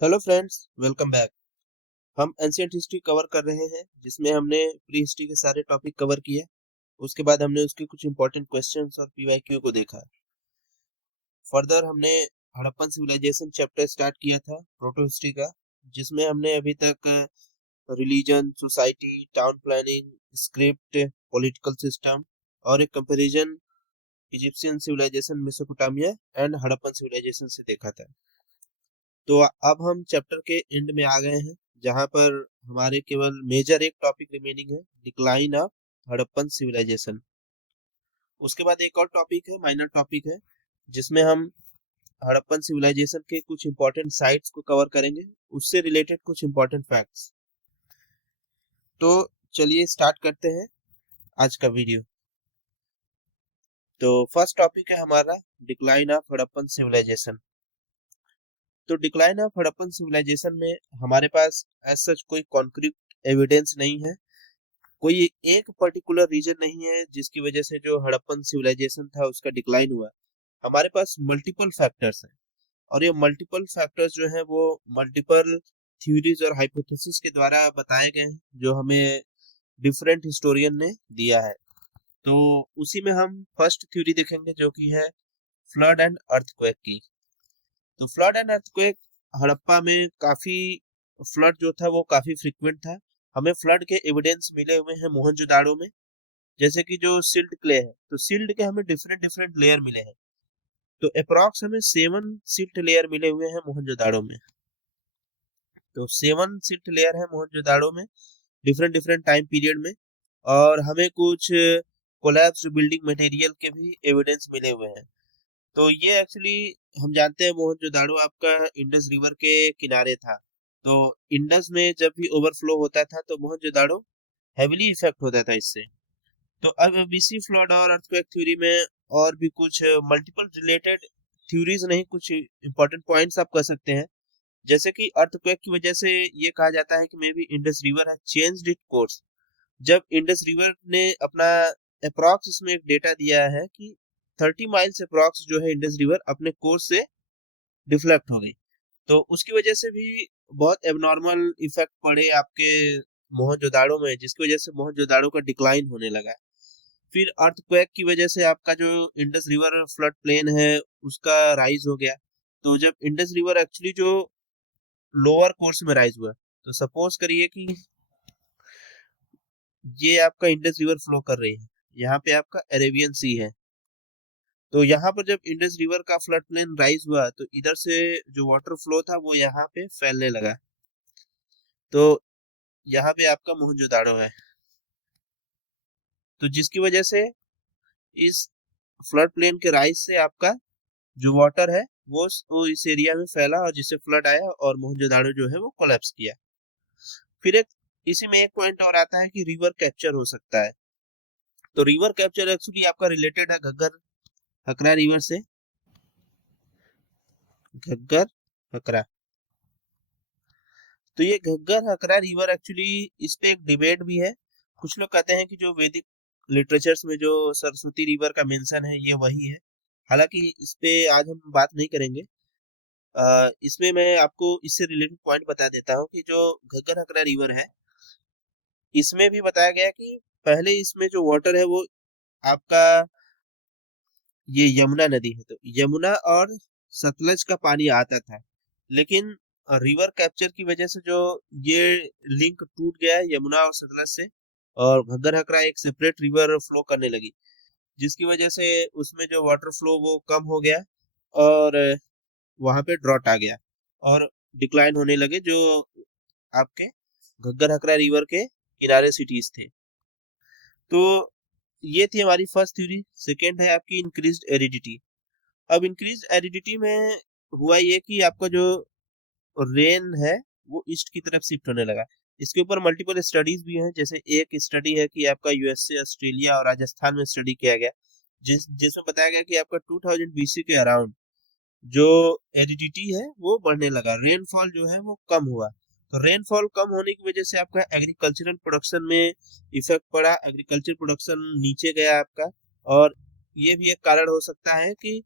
Hello friends, welcome back. हम ancient history cover कर रहे हैं जिसमें हमने प्री हिस्ट्री के सारे टॉपिक कवर किए। उसके बाद हमने उसके कुछ इंपॉर्टेंट क्वेश्चंस और पीवाईक्यू को देखा। फर्दर हमने हड़प्पन सिविलाइजेशन चैप्टर स्टार्ट किया था प्रोटो हिस्ट्री का, जिसमें हमने अभी तक religion, society, town planning, script, political system और एक comparison Egyptian civilisation, Mesopotamia and Harappan civilisation से देखा था। तो अब हम चैप्टर के एंड में आ गए हैं, जहां पर हमारे केवल मेजर एक टॉपिक रिमेनिंग है, डिक्लाइन ऑफ हड़प्पन सिविलाइजेशन। उसके बाद एक और टॉपिक है, माइनर टॉपिक है, जिसमें हम हड़प्पन सिविलाइजेशन के कुछ इंपॉर्टेंट साइट्स को कवर करेंगे, उससे रिलेटेड कुछ इंपॉर्टेंट फैक्ट्स। तो चलिए स्टार्ट करते हैं आज का वीडियो। तो फर्स्ट टॉपिक है हमारा डिक्लाइन ऑफ हड़प्पन सिविलाइजेशन। तो डिक्लाइन ऑफ हड़प्पन सिविलाइजेशन में हमारे पास एज सच कोई कॉन्क्रीट एविडेंस नहीं है, कोई एक पर्टिकुलर रीजन नहीं है जिसकी वजह से जो हड़प्पन सिविलाइजेशन था उसका डिक्लाइन हुआ। हमारे पास मल्टीपल फैक्टर्स हैं, और ये मल्टीपल फैक्टर्स जो हैं वो मल्टीपल थ्योरीज और हाइपोथेसिस के द्वारा बताए गए हैं, जो हमें डिफरेंट हिस्टोरियन ने दिया है। तो उसी में हम फर्स्ट थ्योरी देखेंगे, जो कि है फ्लड एंड अर्थक्वेक की। तो फ्लड एंड अर्थक्वेक, हड़प्पा में काफी फ्लड जो था वो काफी फ्रिक्वेंट था। हमें फ्लड के एविडेंस मिले हुए हैं मोहनजोदाड़ो में, जैसे कि जो सिल्ट क्ले है, तो सिल्ट के हमें डिफरेंट डिफरेंट लेयर मिले हैं। तो अप्रॉक्स हमें 7 सिल्ट लेयर मिले हुए हैं मोहनजोदाड़ो में। तो 7 सिल्ट लेयर है मोहनजोदाड़ो में, डिफरेंट डिफरेंट टाइम पीरियड में। और हमें कुछ कोलैप्स बिल्डिंग मटेरियल के भी एविडेंस मिले हुए हैं। तो ये एक्चुअली हम जानते हैं मोहनजोदाड़ो आपका इंडस रिवर के किनारे था। तो इंडस में जब भी ओवरफ्लो होता था तो मोहनजोदाड़ो हेविली इफेक्ट होता था इससे। तो अब बीसी फ्लड और अर्थक्वेक थ्योरी में और भी कुछ मल्टीपल रिलेटेड थ्योरीज नहीं, कुछ इंपॉर्टेंट पॉइंट्स आप कह सकते हैं। जैसे कि अर्थक्वेक की वजह से ये कहा जाता है कि मे बी इंडस रिवर है चेंज्ड इट कोर्स। जब इंडस रिवर ने अपना अप्रॉक्स इसमें एक डेटा दिया है कि 30 माइल्स अप्रॉक्स जो है इंडस रिवर अपने कोर्स से डिफ्लेक्ट हो गई। तो उसकी वजह से भी बहुत एबनॉर्मल इफेक्ट पड़े आपके मोहनजोदाड़ो में, जिसकी वजह से मोहनजोदाड़ो का डिक्लाइन होने लगा। फिर अर्थक्वेक की वजह से आपका जो इंडस रिवर फ्लड प्लेन है उसका राइज हो गया। तो जब इंडस रिवर एक्चुअली जो लोअर कोर्स में राइज हुआ, तो सपोज करिए कि ये आपका इंडस रिवर फ्लो कर रही है, यहाँ पे आपका अरेबियन सी है। तो यहाँ पर जब इंडस रिवर का फ्लड प्लेन राइज हुआ तो इधर से जो वाटर फ्लो था वो यहाँ पे फैलने लगा। तो यहाँ पे आपका मोहनजोदाड़ो है। तो जिसकी वजह से इस फ्लड प्लेन के राइज से आपका जो वाटर है वो इस एरिया में फैला, और जिससे फ्लड आया और मोहनजोदाड़ो जो है वो कोलैप्स किया। फिर एक इसी में एक पॉइंट और आता है कि रिवर कैप्चर हो सकता है। तो रिवर कैप्चर एक्चुअली आपका रिलेटेड है घग्गर हकरा रिवर से। घग्गर हकरा, तो ये घग्गर हकरा रिवर एक्चुअली, इस पे एक डिबेट भी है। कुछ लोग कहते हैं कि जो वैदिक लिटरेचर्स में जो सरस्वती रिवर का मेंशन है ये वही है। हालांकि इस पे आज हम बात नहीं करेंगे। इसमें मैं आपको इससे रिलेटेड पॉइंट बता देता हूँ कि जो घग्गर हकरा रिवर है, इसमें भी बताया गया कि पहले इसमें जो वाटर है वो आपका ये यमुना नदी है, तो यमुना और सतलज का पानी आता था। लेकिन रिवर कैप्चर की वजह से जो ये लिंक टूट गया है यमुना और सतलज से, और घग्गर हकरा एक सेपरेट रिवर फ्लो करने लगी, जिसकी वजह से उसमें जो वाटर फ्लो वो कम हो गया, और वहां पे ड्रॉट आ गया और डिक्लाइन होने लगे जो आपके घग्गर हकरा रिवर के किनारे सिटीज थे। तो ये थी हमारी फर्स्ट थ्योरी। सेकेंड है आपकी इंक्रीज्ड एरिडिटी। अब इंक्रीज एरिडिटी में हुआ ये कि आपका जो रेन है वो ईस्ट की तरफ शिफ्ट होने लगा। इसके ऊपर मल्टीपल स्टडीज भी हैं, जैसे एक स्टडी है कि आपका यूएसए, ऑस्ट्रेलिया और राजस्थान में स्टडी किया गया, जिसमें बताया गया कि आपका 2000 बीसी के अराउंड जो एरिडिटी है वो बढ़ने लगा, रेनफॉल जो है वो कम हुआ। तो रेनफॉल कम होने की वजह से आपका एग्रीकल्चरल प्रोडक्शन में इफेक्ट पड़ा, एग्रीकल्चर प्रोडक्शन नीचे गया आपका। और ये भी एक कारण हो सकता है कि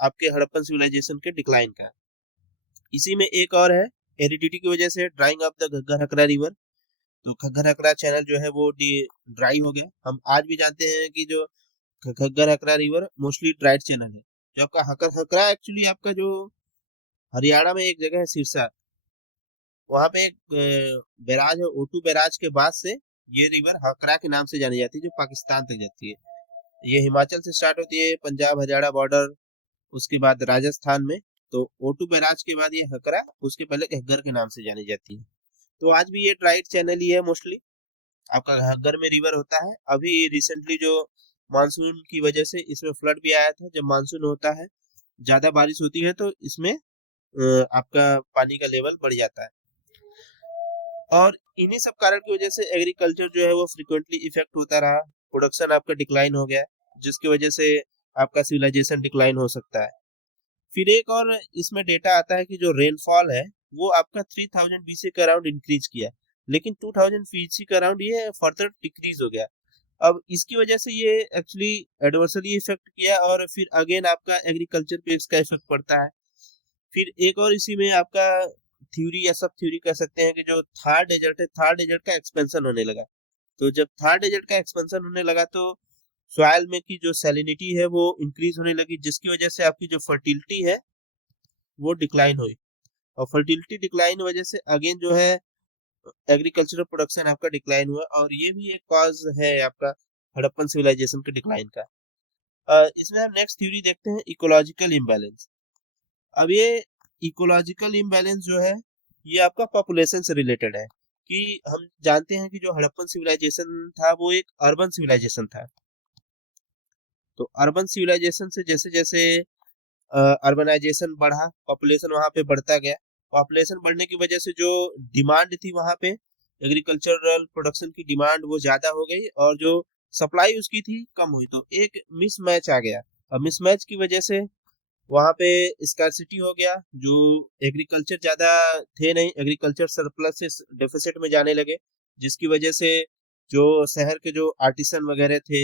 आपके हड़प्पन सिविलाइजेशन के डिक्लाइन का। इसी में एक और है, एरिडिटी की वजह से drying of the Ghaggar Hakra river. तो घग्गर हकरा चैनल जो है वो ड्राई हो गया। हम आज भी जानते हैं कि जो घग्गर हकरा रिवर मोस्टली ड्राइड चैनल है। जो आपका हकर हकरा एक्चुअली आपका जो हरियाणा में एक जगह है सिरसा, वहां पे एक बैराज है, ओटू बैराज के बाद से ये रिवर हकरा के नाम से जानी जाती है, जो पाकिस्तान तक जाती है। ये हिमाचल से स्टार्ट होती है, पंजाब हरियाणा बॉर्डर, उसके बाद राजस्थान में। तो ओटू बैराज के बाद ये हकरा, उसके पहले घग्गर के नाम से जानी जाती है। तो आज भी ये ड्राइड चैनल ही है मोस्टली, आपका घग्गर में रिवर होता है। अभी रिसेंटली जो मानसून की वजह से इसमें फ्लड भी आया था। जब मानसून होता है, ज्यादा बारिश होती है, तो इसमें आपका पानी का लेवल बढ़ जाता है। और इन्हीं सब कारण की वजह से एग्रीकल्चर जो है वो फ्रिक्वेंटली इफेक्ट होता रहा। प्रोडक्शन आपका डिक्लाइन हो गया, जिसकी वजह से आपका सिविलाइजेशन डिक्लाइन हो सकता है। फिर एक और इसमें डेटा आता है कि जो रेनफॉल है वो आपका 3000 बीसी के अराउंड इंक्रीज किया, लेकिन 2000 बीसी के अराउंड ये फर्दर डिक्रीज हो गया। अब इसकी वजह से ये एक्चुअली एडवर्सली इफेक्ट किया, और फिर अगेन आपका एग्रीकल्चर पे इसका इफेक्ट पड़ता है। फिर एक और इसी में आपका थ्योरी या सब थ्योरी कह सकते हैं कि जो थार डेजर्ट है, थार डेजर्ट का एक्सपेंशन होने लगा। तो जब थार डेजर्ट का एक्सपेंशन होने लगा, तो सॉइल में की जो सैलिनिटी है वो इंक्रीज होने लगी, जिसकी वजह से आपकी जो फर्टिलिटी है वो डिक्लाइन हुई। और फर्टिलिटी डिक्लाइन वजह से अगेन जो है एग्रीकल्चरल प्रोडक्शन आपका डिक्लाइन हुआ, और ये भी एक कॉज है आपका हड़प्पन सिविलाइजेशन के डिक्लाइन का। इसमें हम नेक्स्ट थ्योरी देखते हैं, इकोलॉजिकल इम्बैलेंस। अब ये इकोलॉजिकल इम्बैलेंस जो है ये आपका पॉपुलेशन से रिलेटेड है। कि हम जानते हैं कि जो हड़प्पन सिविलाइजेशन था वो एक अर्बन सिविलाइजेशन था। तो अर्बन सिविलाइजेशन से जैसे जैसे अर्बनाइजेशन बढ़ा, पॉपुलेशन वहां पे बढ़ता गया। पॉपुलेशन बढ़ने की वजह से जो डिमांड थी वहां पे, एग्रीकल्चरल प्रोडक्शन की डिमांड वो ज्यादा हो गई, और जो सप्लाई उसकी थी कम हुई। तो एक मिसमैच आ गया। अब मिसमैच की वजह से वहां पे स्कार्सिटी हो गया। जो एग्रीकल्चर ज्यादा थे नहीं, एग्रीकल्चर सरप्लस से डेफिसिट में जाने लगे, जिसकी वजह से जो शहर के जो आर्टिसन वगैरह थे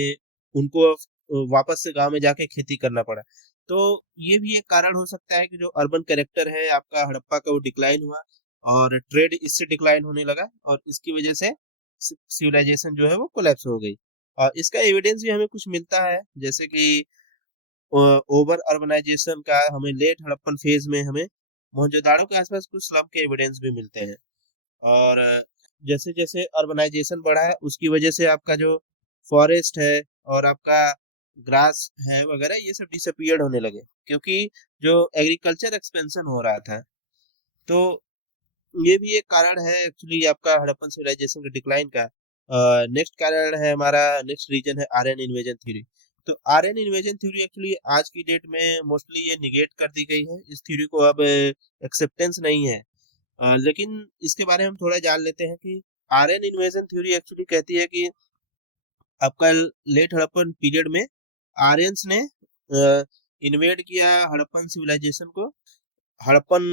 उनको वापस से गांव में जाके खेती करना पड़ा। तो ये भी एक कारण हो सकता है कि जो अर्बन कैरेक्टर है आपका हड़प्पा का वो डिक्लाइन हुआ, और ट्रेड इससे डिक्लाइन होने लगा, और इसकी वजह से सिविलाइजेशन जो है वो कोलैप्स हो गई। और इसका एविडेंस भी हमें कुछ मिलता है, जैसे कि ओवर अर्बनाइजेशन का हमें लेट हड़प्पन फेज में हमें मोहनजोदाड़ो के आसपास कुछ स्लम के एविडेंस भी मिलते हैं। और जैसे जैसे अर्बनाइजेशन बढ़ा है उसकी वजह से आपका जो फॉरेस्ट है और आपका ग्रास है वगैरह, ये सब डिसअपियर्ड होने लगे, क्योंकि जो एग्रीकल्चर एक्सपेंशन हो रहा था। तो ये भी एक कारण है एक्चुअली आपका हड़प्पन सिविलाइजेशन के डिक्लाइन का। नेक्स्ट कारण है हमारा, नेक्स्ट रीजन है आर्यन इन्वेजन थ्योरी। तो आर्यन इन्वेजन थ्योरी एक्चुअली आज की डेट में मोस्टली ये निगेट कर दी गई है, इस थ्योरी को अब एक्सेप्टेंस नहीं है। लेकिन इसके बारे में हम थोड़ा जान लेते हैं कि आर्यन इन्वेजन थ्योरी एक्चुअली कहती है कि आपका लेट हड़प्पन पीरियड में आर्यंस ने इन्वेड किया हड़प्पन सिविलाइजेशन को, हड़प्पन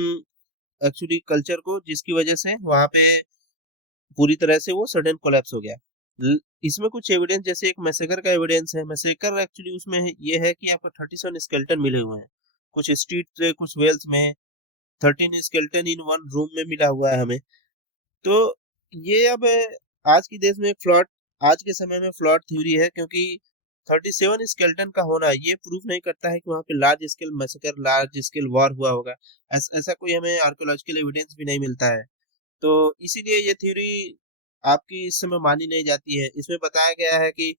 एक्चुअली कल्चर को, जिसकी वजह से वहां पे पूरी तरह से वो सडन कोलैप्स हो गया। इसमें कुछ एविडेंस, जैसे एक मैसेकर का एविडेंस है। मैसेकर एक्चुअली उसमें ये है कि आपको 37 स्केलेटन मिले हुए हैं, कुछ स्ट्रीट कुछ वेल्स में 13 स्केलेटन इन वन रूम में मिला हुआ है हमें। तो ये अब आज की देश में एक फ्लॉट, आज के समय में फ्लॉट थ्योरी है, क्योंकि 37 स्केलेटन का होना ये प्रूफ नहीं करता है कि वहां पे large scale massacre, large scale war हुआ होगा। ऐसा कोई हमें आर्कियोलॉजिकल एविडेंस भी नहीं मिलता है। तो इसीलिए ये थ्योरी आपकी इस समय मानी नहीं जाती है। इसमें बताया गया है कि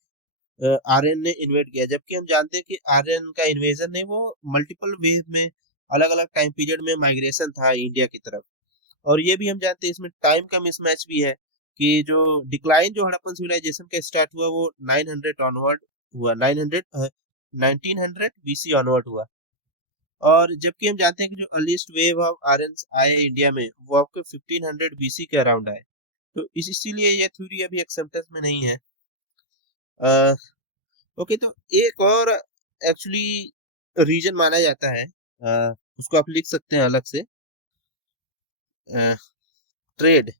आर्यन ने इन्वेड किया, जबकि हम जानते हैं कि आर्यन का इन्वेजन नहीं, वो मल्टीपल वेव में अलग अलग टाइम पीरियड में माइग्रेशन था इंडिया की तरफ। और ये भी हम जानते हैं इसमें टाइम का मिसमैच भी है, कि जो डिक्लाइन जो हड़प्पन सिविलाइजेशन का स्टार्ट हुआ वो 900 ऑनवर्ड हुआ, 1900 बीसी ऑनवर्ड हुआ। और जबकि हम जानते हैं कि जो अर्लीस्ट वेव ऑफ आर्यंस आए इंडिया में वो आपको 1500 बीसी के अराउंड आए। तो इसीलिए ये थ्योरी अभी एक्सेप्टेंस में नहीं है। ओके, तो एक और एक्चुअली रीजन माना जाता है, उसको आप लिख सकते हैं अलग से, ट्रेड,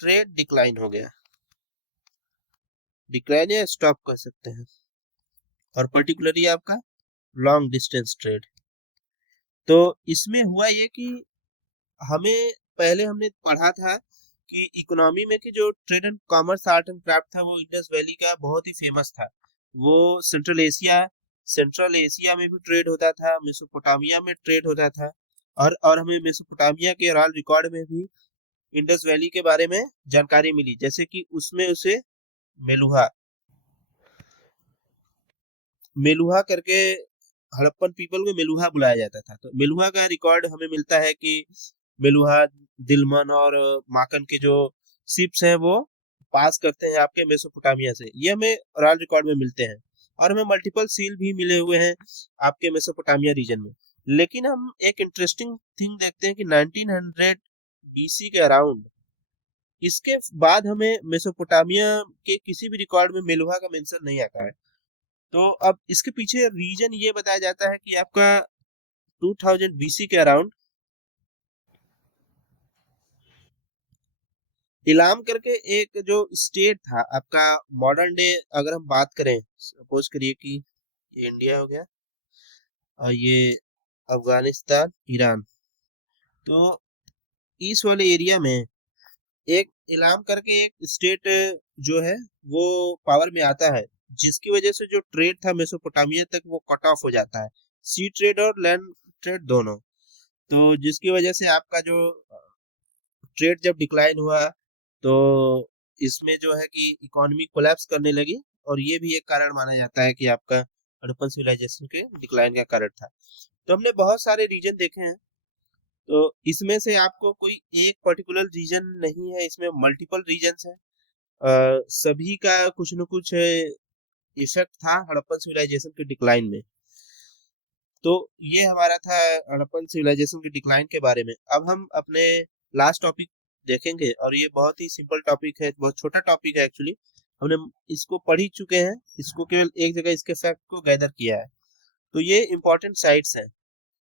ट्रेड डिक्लाइन हो गया, डिक्लाइन या स्टॉप कर सकते हैं। और पर्टिकुलरली आपका लॉन्ग डिस्टेंस ट्रेड। तो इसमें हुआ ये कि हमें पहले हमने पढ़ा था कि इकोनॉमी में कि जो trade and commerce art and craft था वो इंडस वैली का बहुत ही फेमस था। वो सेंट्रल एशिया में भी ट्रेड होता था, मेसोपोटामिया में ट्रेड होता था, और हमें मेसोपोटामिया के रॉयल रिकॉर्ड में भी इंडस वैली के बारे में जानकारी मिली, जैसे कि उसमें उसे मेलुहा मेलुहा करके हड़प्पन पीपल को मेलुहा बुलाया जाता था। तो मेलुहा का रिकॉर्ड हमें मिलता है कि मेलुहा, दिलमन और माकन के जो शिप्स हैं वो पास करते हैं आपके मेसोपोटामिया से, ये हमें रॉयल रिकॉर्ड में मिलते हैं। और हमें मल्टीपल सील भी मिले हुए हैं आपके मेसोपोटामिया रीजन में। लेकिन हम एक इंटरेस्टिंग थिंग देखते हैं कि 1900 बीसी के अराउंड, इसके बाद हमें मेसोपोटामिया के किसी भी रिकॉर्ड में मेलुहा का मेंशन नहीं आता है। तो अब इसके पीछे रीजन ये बताया जाता है कि आपका 2000 बीसी के अराउंड इलाम करके एक जो स्टेट था आपका, मॉडर्न डे अगर हम बात करें, सपोज करिए कि ये इंडिया हो गया और ये अफगानिस्तान, ईरान, तो इस वाले एरिया में एक इलाम करके एक स्टेट जो है वो पावर में आता है, जिसकी वजह से जो ट्रेड था मेसोपोटामिया तक वो कट ऑफ हो जाता है, सी ट्रेड और लैंड ट्रेड दोनों। तो जिसकी वजह से आपका जो ट्रेड जब डिक्लाइन हुआ, तो इसमें जो है कि इकोनॉमी कोलैप्स करने लगी, और ये भी एक कारण माना जाता है कि आपका हड़प्पन सिविलाइजेशन के डिक्लाइन का कारण था। तो हमने बहुत सारे रीजन देखे हैं, तो इसमें से आपको कोई एक पर्टिकुलर रीजन नहीं है, इसमें मल्टीपल रीजन है। सभी का कुछ न कुछ इफेक्ट था हड़प्पन सिविलाइजेशन के डिक्लाइन में। तो ये हमारा था हड़प्पन सिविलाइजेशन के डिक्लाइन के बारे में। अब हम अपने लास्ट टॉपिक देखेंगे, और ये बहुत ही सिंपल टॉपिक है, बहुत छोटा टॉपिक है एक्चुअली। हमने इसको पढ़ ही चुके हैं, इसको केवल एक जगह इसके फैक्ट को गैदर किया है। तो ये इंपॉर्टेंट साइट्स हैं।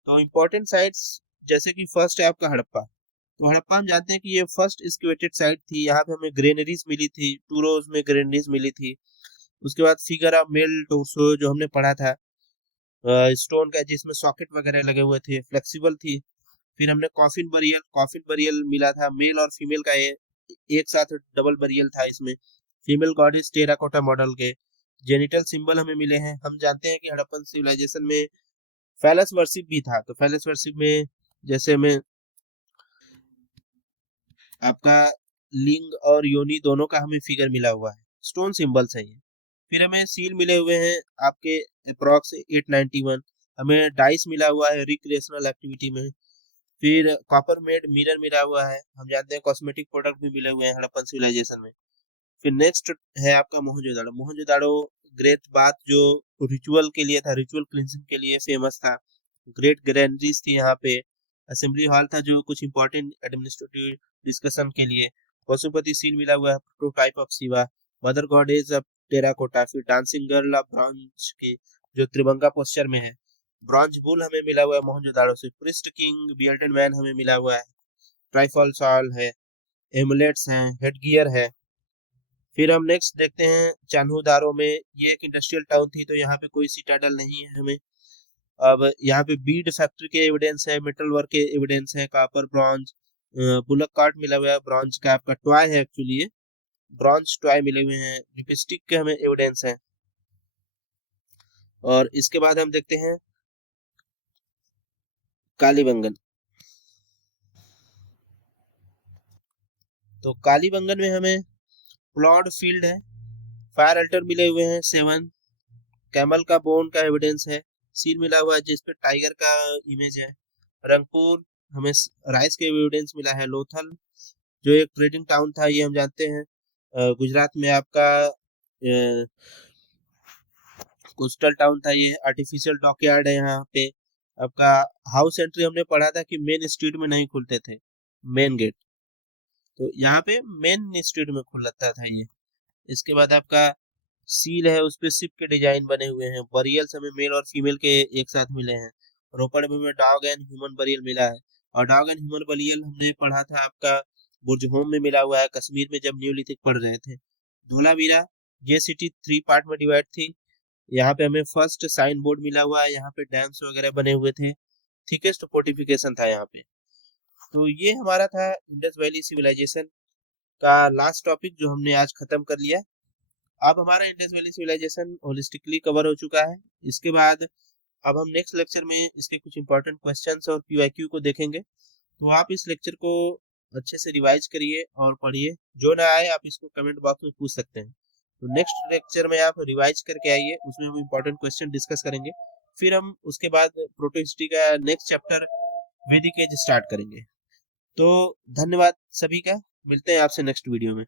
तो इंपॉर्टेंट साइट्स जैसे कि फर्स्ट है आपका हड़प्पा। तो हड़प्पा हम जानते हैं कि ये फर्स्ट एक्सकेवेटेड साइट थी, यहाँ पे हमें ग्रेनरीज मिली थी, 2 रोज में ग्रेनरीज मिली थी। उसके बाद फिगर ऑफ मेल टोर्सो जो हमने पढ़ा था, स्टोन का जिसमें सॉकेट वगैरह लगे हुए थे, फ्लेक्सिबल थी। फिर हमने कॉफिन बरियल मिला था, मेल और फीमेल का एक साथ डबल बरियल था इसमें, फीमेल गॉडेस टेराकोटा मॉडल के। जेनिटल सिंबल हमें मिले हैं। हम जानते हैं कि हड़प्पन सिविलाइजेशन में फैलस वर्शिप भी था, तो फैलस वर्शिप में जैसे हमें आपका लिंग और योनि दोनों का हमें फिगर मिला हुआ है, स्टोन सिंबल्स है ये। फिर हमें सील मिले हुए हैं आपके अप्रॉक्स 891। हमें डाइस मिला हुआ है रिक्रिएशनल एक्टिविटी में। फिर कॉपर मेड मिरर मिला हुआ है। हम जानते हैं कॉस्मेटिक प्रोडक्ट भी मिले हुए हैं हड़प्पन सिविलाइजेशन में। फिर नेक्स्ट है आपका मोहनजोदाड़ो। मोहनजोदाड़ो ग्रेट बाथ जो रिचुअल के लिए था, रिचुअल क्लिंजिंग के लिए फेमस था। ग्रेट ग्रैंडरीज थी यहाँ पे। असेंबली हॉल था जो कुछ इंपॉर्टेंट एडमिनिस्ट्रेटिव डिस्कशन के लिए। पशुपति सील मिला हुआ है, prototype of Shiva. Mother goddess of terracotta. फिर डांसिंग गर्ल ऑफ ब्रॉन्ज की जो त्रिभंगा पोस्चर में है। ब्रॉन्ज बुल हमें मिला हुआ है मोहनजोदाड़ो से। प्रिस्ट किंग बियर्डेड मैन हमें मिला हुआ है। ट्राइफॉल शॉल है, एमुलेट्स हैं, हेड गियर है। फिर हम नेक्स्ट देखते हैं चान्होदारो में। ये एक इंडस्ट्रियल टाउन थी, तो यहाँ पे कोई सिटाडल नहीं है हमें। अब यहाँ पे बीड फैक्ट्री के एविडेंस है, मेटल वर्क के एविडेंस है, कॉपर, ब्रॉन्ज, बुलक कार्ट मिला हुआ है, ब्रॉन्ज का आपका टॉय है एक्चुअली, ये ब्रॉन्ज टॉय मिले हुए हैं, लिपस्टिक के हमें एविडेंस है। और इसके बाद हम देखते हैं कालीबंगन। तो कालीबंगन में हमें प्लॉड फील्ड है, फायर अल्टर मिले हुए हैं 7, कैमल का बोन का एविडेंस है, सील मिला हुआ है जिसपे टाइगर का इमेज है। रंगपुर हमें राइस के एविडेंस मिला है। लोथल जो एक ट्रेडिंग टाउन था, ये हम जानते हैं गुजरात में आपका कोस्टल टाउन था, ये आर्टिफिशियल डॉकयार्ड है यहाँ पे आपका। हाउस एंट्री हमने पढ़ा था कि मेन स्ट्रीट में नहीं खुलते थे, मेन गेट, तो यहाँ पे मेन स्ट्रीट में खुलता था ये। इसके बाद आपका सील है, उस पे शिप के डिजाइन बने हुए हैं। बरियल्स हमें मेल और फीमेल के एक साथ मिले हैं। रोपड़ में हमें डॉग एंड ह्यूमन बरियल मिला है, और डॉग एंड ह्यूमन बरियल हमने पढ़ा था आपका बुर्जहोम में मिला हुआ है, कश्मीर में जब न्यूलिथिक पढ़ रहे थे। धोलावीरा, ये सिटी 3 पार्ट में डिवाइड थी। यहाँ पे हमें फर्स्ट साइन बोर्ड मिला हुआ है, यहाँ पे डैम्स वगैरह बने हुए थे। थिकेस्ट फोर्टिफिकेशन था यहाँ पे। तो ये हमारा था इंडस वैली सिविलाइजेशन का लास्ट टॉपिक जो हमने आज खत्म कर लिया। अब हमारा Indus valley civilisation holistically cover हो चुका है। इसके बाद अब हम नेक्स्ट लेक्चर में इसके कुछ इंपॉर्टेंट क्वेश्चंस और पीवाईक्यू को देखेंगे। तो आप इस लेक्चर को अच्छे से रिवाइज करिए और पढ़िए। जो ना आए आप इसको कमेंट बॉक्स में पूछ सकते हैं। तो नेक्स्ट लेक्चर में आप रिवाइज करके आइए, उसमें हम इंपॉर्टेंट क्वेश्चन डिस्कस करेंगे। फिर हम उसके बाद प्रोटो हिस्ट्री का नेक्स्ट चैप्टर वैदिक एज स्टार्ट करेंगे। तो धन्यवाद सभी का, मिलते हैं आपसे नेक्स्ट वीडियो में।